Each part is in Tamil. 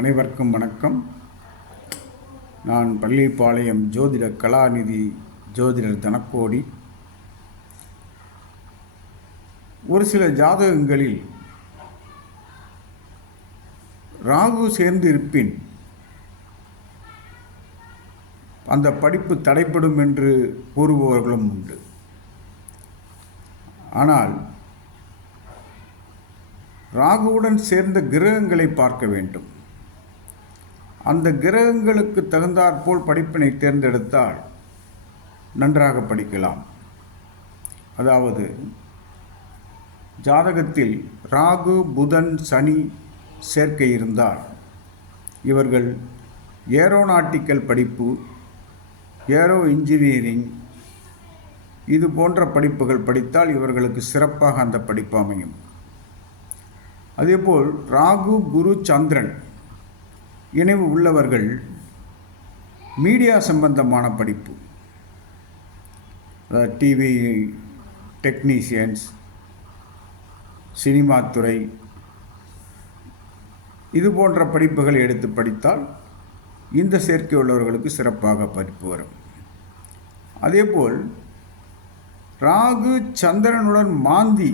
அனைவருக்கும் வணக்கம். நான் பள்ளிப்பாளையம் ஜோதிட கலாநிதி ஜோதிடர் தனக்கோடி. ஒரு சில ஜாதகங்களில் ராகு சேர்ந்து இருப்பின் அந்த படிப்பு தடைப்படும் என்று கூறுபவர்களும் உண்டு. ஆனால் ராகுவுடன் சேர்ந்த கிரகங்களை பார்க்க வேண்டும். அந்த கிரகங்களுக்கு தகுந்தாற்போல் படிப்பினை தேர்ந்தெடுத்தால் நன்றாக படிக்கலாம். அதாவது ஜாதகத்தில் ராகு புதன் சனி சேர்க்கை இருந்தால் இவர்கள் ஏரோநாட்டிக்கல் படிப்பு ஏரோ இன்ஜினியரிங் இது போன்ற படிப்புகள் படித்தால் இவர்களுக்கு சிறப்பாக அந்த படிப்பு அமையும். அதேபோல் ராகு குரு சந்திரன் இணைவு உள்ளவர்கள் மீடியா சம்பந்தமான படிப்பு. அதாவது டிவி டெக்னீஷியன்ஸ் சினிமா துறை இது போன்ற படிப்புகளை எடுத்து படித்தால் இந்த சேர்க்கை உள்ளவர்களுக்கு சிறப்பாக படிப்பு வரும். அதேபோல் ராகு சந்திரனுடன் மாந்தி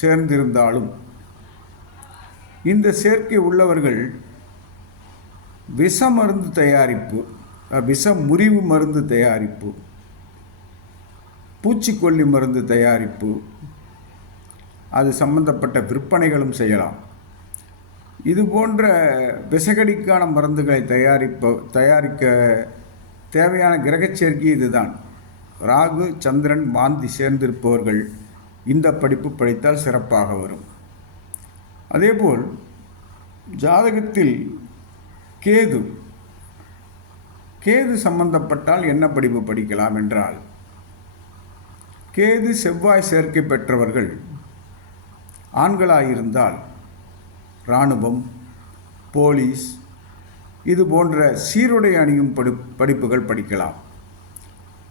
சேர்ந்திருந்தாலும் இந்த சேர்க்கை உள்ளவர்கள் விஷ மருந்து தயாரிப்பு விஷ முறிவு மருந்து தயாரிப்பு பூச்சிக்கொல்லி மருந்து தயாரிப்பு அது சம்பந்தப்பட்ட விற்பனைகளும் செய்யலாம். இது போன்ற விசகடிக்கான மருந்துகளை தயாரிப்ப தயாரிக்க தேவையான கிரகச்சேர்க்கை இதுதான். ராகு சந்திரன் மாந்தி சேர்ந்திருப்பவர்கள் இந்த படிப்பு படித்தால் சிறப்பாக வரும். அதேபோல் ஜாதகத்தில் கேது. கேது சம்பந்தப்பட்டால் என்ன படிப்பு படிக்கலாம் என்றால் கேது செவ்வாய் சேர்க்கை பெற்றவர்கள். ஆண்களாயிருந்தால் இராணுவம் போலீஸ் இது போன்ற சீருடை அணியும் படி படிப்புகள் படிக்கலாம்.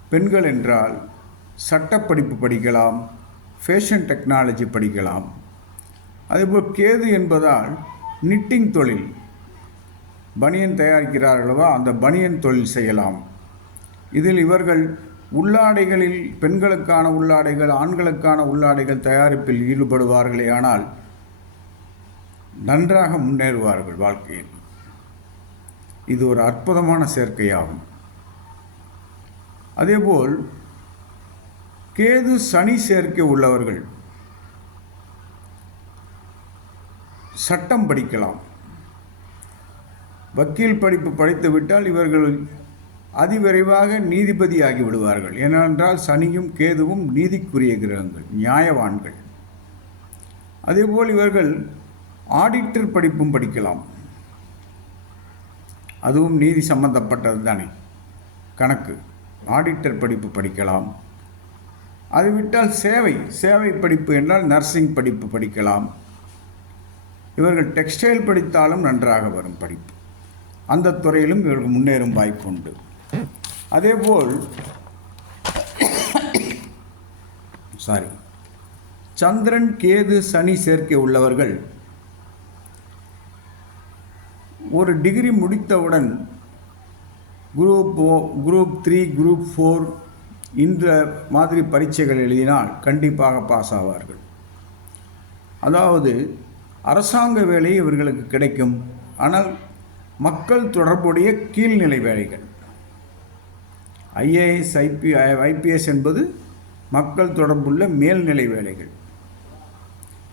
பெண்கள் என்றால் சட்டப்படிப்பு படிக்கலாம் ஃபேஷன் டெக்னாலஜி படிக்கலாம். அதேபோல் கேது என்பதால் நிட்டிங் தொழில். பனியன் தயாரிக்கிறார்களவா அந்த பனியன் தொழில் செய்யலாம். இதில் இவர்கள் உள்ளாடைகளில் பெண்களுக்கான உள்ளாடைகள் ஆண்களுக்கான உள்ளாடைகள் தயாரிப்பில் ஈடுபடுவார்களே ஆனால் நன்றாக முன்னேறுவார்கள் வாழ்க்கையில். இது ஒரு அற்புதமான சேர்க்கையாகும். அதேபோல் கேது சனி சேர்க்கை உள்ளவர்கள் சட்டம் படிக்கலாம். வக்கீல் படிப்பு படித்துவிட்டால் இவர்கள் அதிவிரைவாக நீதிபதியாகி விடுவார்கள். ஏனென்றால் சனியும் கேதுவும் நீதிக்குரிய கிரகங்கள் நியாயவான்கள். அதேபோல் இவர்கள் ஆடிட்டர் படிப்பும் படிக்கலாம். அதுவும் நீதி சம்பந்தப்பட்டது தானே. கணக்கு ஆடிட்டர் படிப்பு படிக்கலாம். அது விட்டால் சேவை சேவை படிப்பு என்றால் நர்சிங் படிப்பு படிக்கலாம். இவர்கள் டெக்ஸ்டைல் படித்தாலும் நன்றாக வரும் படிப்பு. அந்த துறையிலும் இவர்கள் முன்னேறும் வாய்ப்பு உண்டு அதேபோல் சாரி சந்திரன் கேது சனி சேர்க்கை உள்ளவர்கள் ஒரு டிகிரி முடித்தவுடன் குரூப் ஓ குரூப் த்ரீ குரூப் ஃபோர் இந்த மாதிரி பரீட்சைகள் எழுதினால் கண்டிப்பாக பாஸ் ஆவார்கள். அதாவது அரசாங்க வேலை இவர்களுக்கு கிடைக்கும். ஆனால் மக்கள் தொடர்புடைய கீழ்நிலை வேலைகள். ஐஏஎஸ் ஐபி ஐபிஎஸ் என்பது மக்கள் தொடர்புள்ள மேல்நிலை வேலைகள்.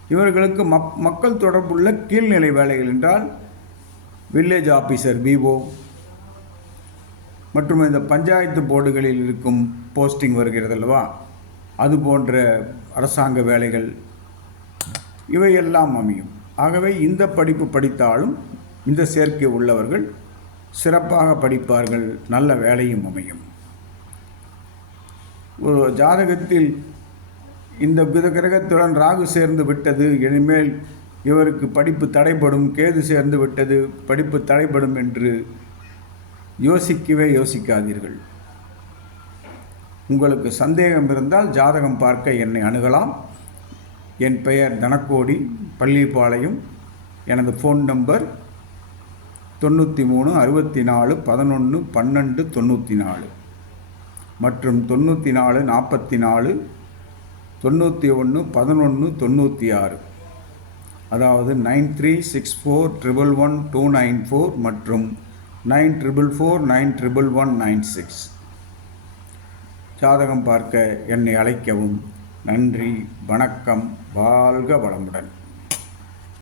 இவர்களுக்கு மக் மக்கள் தொடர்புள்ள கீழ்நிலை வேலைகள் என்றால் வில்லேஜ் ஆஃபீஸர் விஓ மற்றும் இந்த பஞ்சாயத்து போர்டுகளில் இருக்கும் போஸ்டிங் வருகிறது அல்லவா? அது போன்ற அரசாங்க வேலைகள் இவையெல்லாம் அமையும். ஆகவே இந்த படிப்பு படித்தாலும் இந்த சேர்க்கை உள்ளவர்கள் சிறப்பாக படிப்பார்கள் நல்ல வேலையும் அமையும். ஒரு ஜாதகத்தில் இந்த புத கிரகத்துடன் ராகு சேர்ந்து விட்டது இனிமேல் இவருக்கு படிப்பு தடைப்படும் கேது சேர்ந்து விட்டது படிப்பு தடைப்படும் என்று யோசிக்கவே யோசிக்காதீர்கள். உங்களுக்கு சந்தேகம் இருந்தால் ஜாதகம் பார்க்க என்னை அணுகலாம். என் பெயர் தனக்கோடி பள்ளிப்பாளையம் எனது ஃபோன் நம்பர் தொண்ணூற்றி மூணு அறுபத்தி நாலு பதினொன்று பன்னெண்டு தொண்ணூற்றி நாலு மற்றும் தொண்ணூற்றி நாலு நாற்பத்தி நாலு தொண்ணூற்றி ஒன்று பதினொன்று தொண்ணூற்றி ஆறு அதாவது nine three six four triple one two nine four மற்றும் nine triple four nine triple one nine six. ஜாதகம் பார்க்க என்னை அழைக்கவும் நன்றி வணக்கம் வாழ்க வளமுடன்.